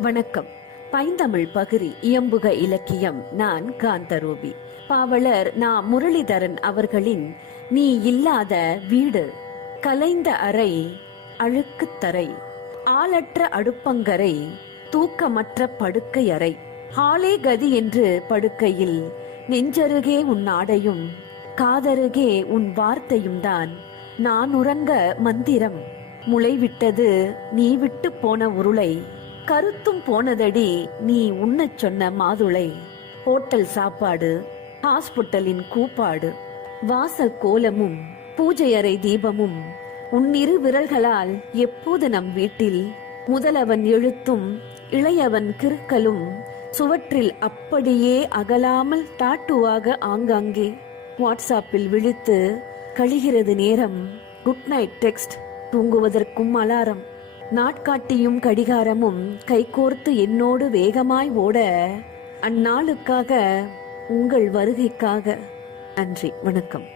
வணக்கம். பைந்தமிழ் பகிரி இயம்புக இலக்கியம். நான் காந்தரூபி. பாவலர் நா. முரளிதரன் அவர்களின் நீ இல்லாத வீடு, கலைந்த அறை, அழுக்குத்தரை, ஆளற்ற அடுப்பங்கரை, தூக்கமற்ற படுக்கை அறை, ஆளே கதி என்று படுக்கையில் நெஞ்சருகே உன் ஆடையும் காதருகே உன் வார்த்தையும் தான் நான் உறங்க மந்திரம். முளைவிட்டது நீ விட்டு போன உருளை, கருத்தும் போனதடி நீ உண்ணச் சொன்ன மாதுளை. ஹோட்டல் சாப்பாடு, ஹாஸ்பிட்டலின் கூப்பாடு, வாசல் கோலமும் பூஜையறை தீபமும் உன்னிரு விரல்களால் எப்போது நம் வீட்டில் முதலவன் எழுத்தும் இளையவன் கிறுக்கலும் சுவற்றில் அப்படியே அகலாமல் டாட்டுவாக ஆங்காங்கே வாட்ஸ்ஆப்பில் விழித்து கழிகிறது நேரம். குட் நைட் டெக்ஸ்ட், தூங்குவதற்கும் அலாரம். நாட்காட்டியும் கடிகாரமும் கைகோர்த்து என்னோடு வேகமாய் ஓட, அந்நாளுக்காக, உங்கள் வருகைக்காக. நன்றி, வணக்கம்.